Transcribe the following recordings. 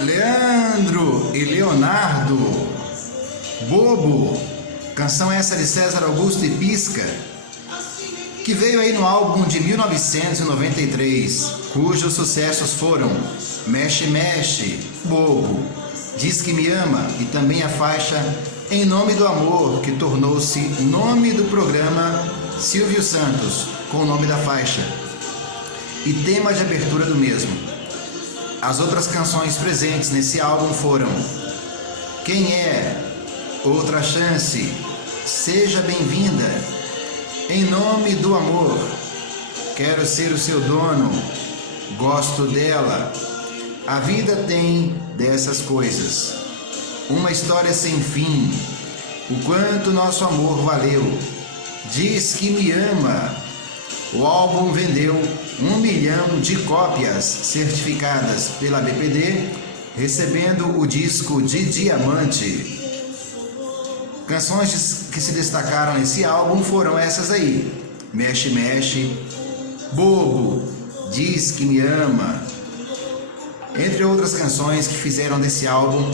Leandro e Leonardo, Bobo, canção essa de César Augusto e Pisca, que veio aí no álbum de 1993, cujos sucessos foram Mexe Mexe, Bobo, Diz Que Me Ama e também a faixa Em Nome do Amor, que tornou-se nome do programa Silvio Santos, com o nome da faixa, e tema de abertura do mesmo. As outras canções presentes nesse álbum foram Quem É, Outra Chance, Seja Bem-vinda, Em Nome do Amor, Quero Ser o Seu Dono, Gosto Dela, A Vida Tem Dessas Coisas, Uma História Sem Fim, O Quanto Nosso Amor Valeu, Diz Que Me Ama. O álbum vendeu 1 milhão de cópias certificadas pela BPD, recebendo o disco de diamante. Canções que se destacaram nesse álbum foram essas aí: Mexe Mexe, Bobo, Diz Que Me Ama, entre outras canções que fizeram desse álbum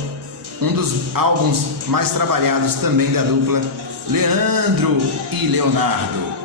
um dos álbuns mais trabalhados também da dupla Leandro e Leonardo.